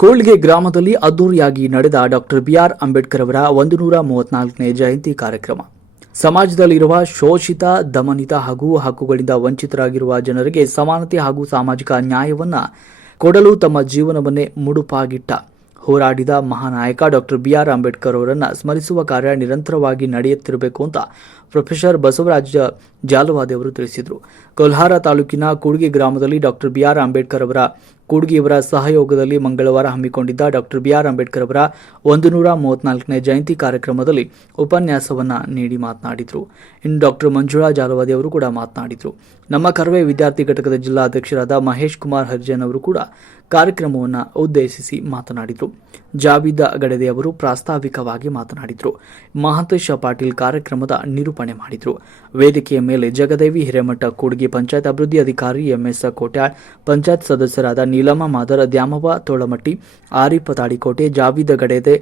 ಕೋಳ್ಗೆ ಗ್ರಾಮದಲ್ಲಿ ಅದ್ದೂರಿಯಾಗಿ ನಡೆದ ಡಾಕ್ಟರ್ ಬಿಆರ್ ಅಂಬೇಡ್ಕರ್ ಅವರ ಒಂದು ನೂರ ಮೂವತ್ನಾಲ್ಕನೇ ಜಯಂತಿ ಕಾರ್ಯಕ್ರಮ. ಸಮಾಜದಲ್ಲಿರುವ ಶೋಷಿತ, ದಮನಿತ ಹಾಗೂ ಹಕ್ಕುಗಳಿಂದ ವಂಚಿತರಾಗಿರುವ ಜನರಿಗೆ ಸಮಾನತೆ ಹಾಗೂ ಸಾಮಾಜಿಕ ನ್ಯಾಯವನ್ನ ಕೊಡಲು ತಮ್ಮ ಜೀವನವನ್ನೇ ಮುಡುಪಾಗಿಟ್ಟ ಹೋರಾಡಿದ ಮಹಾನಾಯಕ ಡಾಕ್ಟರ್ ಬಿಆರ್ ಅಂಬೇಡ್ಕರ್ ಅವರನ್ನು ಸ್ಮರಿಸುವ ಕಾರ್ಯ ನಿರಂತರವಾಗಿ ನಡೆಯುತ್ತಿರಬೇಕು ಅಂತ ಪ್ರೊಫೆಸರ್ ಬಸವರಾಜ ಜಾಲವಾದಿಯವರು ತಿಳಿಸಿದರು. ಕೊಲ್ಹಾರ ತಾಲೂಕಿನ ಕೂಡ್ಗಿ ಗ್ರಾಮದಲ್ಲಿ ಡಾಕ್ಟರ್ ಬಿಆರ್ ಅಂಬೇಡ್ಕರ್ ಅವರ ಕೂಡ್ಗಿಯವರ ಸಹಯೋಗದಲ್ಲಿ ಮಂಗಳವಾರ ಹಮ್ಮಿಕೊಂಡಿದ್ದ ಡಾಕ್ಟರ್ ಬಿಆರ್ ಅಂಬೇಡ್ಕರ್ ಅವರ ಒಂದು ನೂರ ಮೂವತ್ನಾಲ್ಕನೇ ಜಯಂತಿ ಕಾರ್ಯಕ್ರಮದಲ್ಲಿ ಉಪನ್ಯಾಸವನ್ನ ನೀಡಿ ಮಾತನಾಡಿದರು. ಇನ್ನು ಡಾಕ್ಟರ್ ಮಂಜುಳಾ ಜಾಲವಾದಿ ಅವರು ಕೂಡ ಮಾತನಾಡಿದರು. ನಮ್ಮ ಕರ್ವೆ ವಿದ್ಯಾರ್ಥಿ ಘಟಕದ ಜಿಲ್ಲಾಧ್ಯಕ್ಷರಾದ ಮಹೇಶ್ ಕುಮಾರ್ ಹರ್ಜನ್ ಅವರು ಕೂಡ ಕಾರ್ಯಕ್ರಮವನ್ನು ಉದ್ದೇಶಿಸಿ ಮಾತನಾಡಿದರು. ಜಾವಿದ ಗಡದೆ ಅವರು ಪ್ರಾಸ್ತಾವಿಕವಾಗಿ ಮಾತನಾಡಿದರು. ಮಹಾಂತೇಶ ಪಾಟೀಲ್ ಕಾರ್ಯಕ್ರಮದ ನಿರೂಪಣೆ ಮಾಡಿದರು. ವೇದಿಕೆಯ ಮೇಲೆ ಜಗದೇವಿ ಹಿರೇಮಠ, ಕೂಡ್ಗಿ ಪಂಚಾಯತ್ ಅಭಿವೃದ್ಧಿ ಅಧಿಕಾರಿ ಎಂಎಸ್ ಕೋಟ್ಯಾಳ್, ಪಂಚಾಯತ್ ಸದಸ್ಯರಾದ ನೀಲಮ್ಮ ಮಾದರ, ದ್ಯಾಮವ್ವ ತೋಳಮಟ್ಟಿ, ಆರಿಫ ತಾಡಿಕೋಟೆ, ಜಾವಿದ ಗಡೆದೆ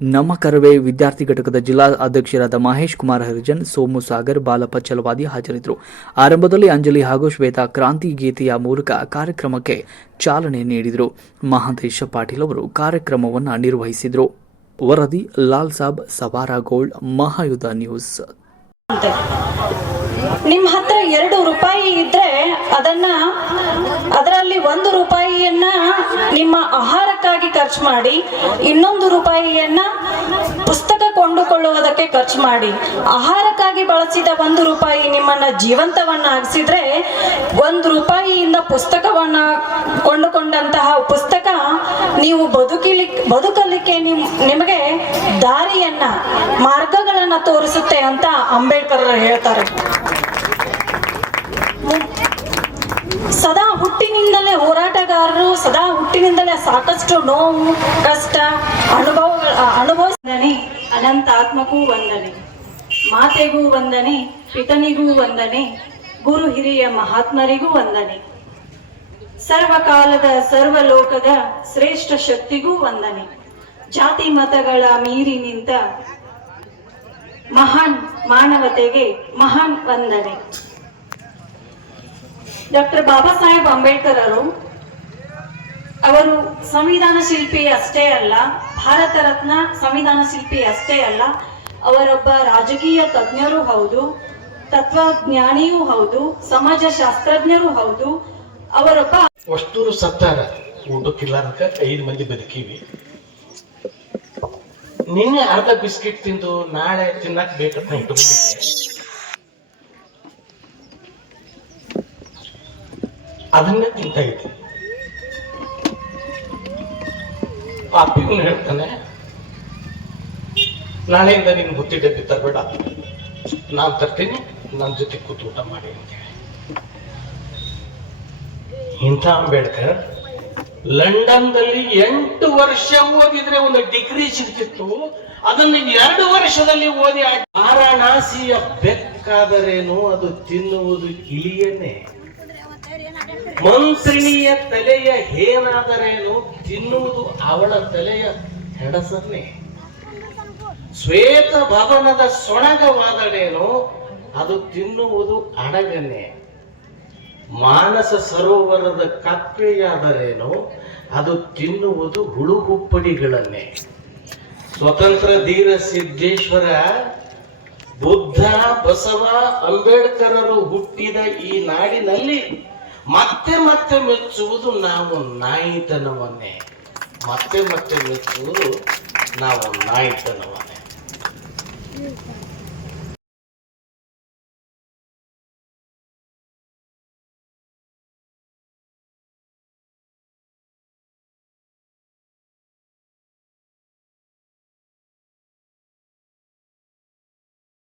ನಮ್ಮ ಕರವೇ ವಿದ್ಯಾರ್ಥಿ ಘಟಕದ ಜಿಲ್ಲಾ ಅಧ್ಯಕ್ಷರಾದ ಮಹೇಶ್ ಕುಮಾರ್ ಹರಿಜನ್, ಸೋಮು ಸಾಗರ್, ಬಾಲಪ್ಪ ಚಲವಾದಿ ಹಾಜರಿದ್ದರು. ಆರಂಭದಲ್ಲಿ ಅಂಜಲಿ ಹಾಗೂ ಶ್ವೇತಾ ಕ್ರಾಂತಿ ಗೀತೆಯ ಮೂಲಕ ಕಾರ್ಯಕ್ರಮಕ್ಕೆ ಚಾಲನೆ ನೀಡಿದರು. ಮಹಾಂತೇಶ ಪಾಟೀಲ್ ಅವರು ಕಾರ್ಯಕ್ರಮವನ್ನು ನಿರ್ವಹಿಸಿದರು. ವರದಿ, ಲಾಲ್ ಸಾಬ್ ಸವಾರಾ ಗೋಲ್ಡ್ ಮಹಾಯುಧ ನ್ಯೂಸ್. ನಿಮ್ಮ ಹತ್ರ ಎರಡು ರೂಪಾಯಿ ಇದ್ರೆ ಅದನ್ನ ಅದರಲ್ಲಿ ಒಂದು ರೂಪಾಯಿಯನ್ನ ನಿಮ್ಮ ಆಹಾರಕ್ಕಾಗಿ ಖರ್ಚು ಮಾಡಿ, ಇನ್ನೊಂದು ರೂಪಾಯಿಯನ್ನ ಪುಸ್ತಕ ಕೊಂಡುಕೊಳ್ಳುವುದಕ್ಕೆ ಖರ್ಚು ಮಾಡಿ, ಆಹಾರಕ್ಕಾಗಿ ಬಳಸಿದ ಒಂದು ರೂಪಾಯಿ ನಿಮ್ಮನ್ನ ಜೀವಂತವನ್ನಾಗಿಸಿದ್ರೆ, ಒಂದು ರೂಪಾಯಿಯಿಂದ ಪುಸ್ತಕವನ್ನ ಕೊಂಡುಕೊಂಡಂತಹ ಪುಸ್ತಕ ನೀವು ಬದುಕಿಲಿ, ಬದುಕಲಿಕ್ಕೆ ನಿಮ್, ನಿಮಗೆ ದಾರಿಯನ್ನ ಮಾರ್ಗಗಳನ್ನ ತೋರಿಸುತ್ತೆ ಅಂತ ಅಂಬೇಡ್ಕರ್ ಹೇಳ್ತಾರೆ. ಸದಾ ಹುಟ್ಟಿನಿಂದಲೇ ಹೋರಾಟಗಾರರು, ಸದಾ ಹುಟ್ಟಿನಿಂದಲೇ ಸಾಕಷ್ಟು ನೋವು, ಕಷ್ಟ, ಅನುಭವ, ಅನುಭವಿಸಿದನೆ. ಅನಂತ ಆತ್ಮಕ್ಕೂ ವಂದನೆ. ಮಾತೆಗೂ ವಂದನೆ, ಪಿತನಿಗೂ ವಂದನೆ, ಗುರು ಹಿರಿಯ ಮಹಾತ್ಮರಿಗೂ ವಂದನೆ. ಸರ್ವಕಾಲದ, ಸರ್ವಲೋಕದ ಶ್ರೇಷ್ಠ ಶಕ್ತಿಗೂ ವಂದನೆ. ಜಾತಿ ಮತಗಳ ಮೀರಿ ನಿಂತ ಮಹಾನ್ ಮಾನವತೆಗೆ ಮಹಾನ್ ವಂದನೆ. ಡಾಕ್ಟರ್ ಬಾಬಾ ಸಾಹೇಬ್ ಅಂಬೇಡ್ಕರ್ ಅವರು ಅವರು ಸಂವಿಧಾನ ಶಿಲ್ಪಿ ಅಷ್ಟೇ ಅಲ್ಲ, ಭಾರತ ರತ್ನ ಸಂವಿಧಾನ ಶಿಲ್ಪಿ ಅಷ್ಟೇ ಅಲ್ಲ, ಅವರೊಬ್ಬ ರಾಜಕೀಯ ತಜ್ಞರು ಹೌದು, ತತ್ವಜ್ಞಾನಿಯೂ ಹೌದು ಸಮಾಜ ಶಾಸ್ತ್ರಜ್ಞರು ಹೌದು, ಅವರೊಬ್ಬ ಅಷ್ಟೂರು ಸತ್ತಾರ. ಊಟಕ್ಕಿಲ್ಲ ಐದು ಮಂದಿ ಬದುಕೀವಿ. ನಿನ್ನೆ ಅರ್ಧ ಬಿಸ್ಕೆಟ್ ತಿಂದು ನಾಳೆ ತಿನ್ನಕ್ ಬೇಕಂತ ಇಟ್ಕೊಂಡಿದ್ದೆ ಅದನ್ನೇ ತಿಂತ ಇದ್ದೆ. ಪಾಪಿಗೂ ಹೇಳ್ತಾನೆ, ನಾಳೆಯಿಂದ ನಿನ್ ಡಬ್ಬಿ ತರಬೇಡ. ನಾನ್ ತರ್ತೀನಿ ನನ್ನ ಜೊತೆ ಕೂತು ಊಟ ಮಾಡಿ ಅಂತೇಳಿ ಇಂಥ ಅಂಬೇಡ್ಕರ್ ಲಂಡನ್ದಲ್ಲಿ ಎಂಟು ವರ್ಷ ಓದಿದ್ರೆ ಒಂದು ಡಿಗ್ರಿ ಸಿಗ್ತಿತ್ತು. ಅದನ್ನು ಎರಡು ವರ್ಷದಲ್ಲಿ ಓದಿ ವಾರಾಣಸಿಯ ಬೆಕ್ಕಾದರೇನು ಅದು ತಿನ್ನುವುದು ಇಲಿಯನ್ನೇ. ಮಂತ್ರಿಣಿಯ ತಲೆಯ ಹೇನಾದರೇನು ತಿನ್ನುವುದು ಅವಳ ತಲೆಯ ಹೆಡಸನ್ನೇ. ಶ್ವೇತ ಭವನದ ಸೊಣಗವಾದರೇನು ಅದು ತಿನ್ನುವುದು ಅಡಗನ್ನೇ. ಮಾನಸ ಸರೋವರದ ಕಪ್ಪೆಯಾದರೇನು ಅದು ತಿನ್ನುವುದು ಹುಳುಗುಪ್ಪಡಿಗಳನ್ನೇ ಸ್ವತಂತ್ರ ಧೀರ ಸಿದ್ದೇಶ್ವರ, ಬುದ್ಧ, ಬಸವ, ಅಂಬೇಡ್ಕರರು ಹುಟ್ಟಿದ ಈ ನಾಡಿನಲ್ಲಿ ಮತ್ತೆ ಮತ್ತೆ ಮೆಚ್ಚುವುದು ನಾವು ನಾಯಿತನವನ್ನೇ. ಮತ್ತೆ ಮತ್ತೆ ಮೆಚ್ಚುವುದು ನಾವು ನಾಯಿತನವನ್ನೇ.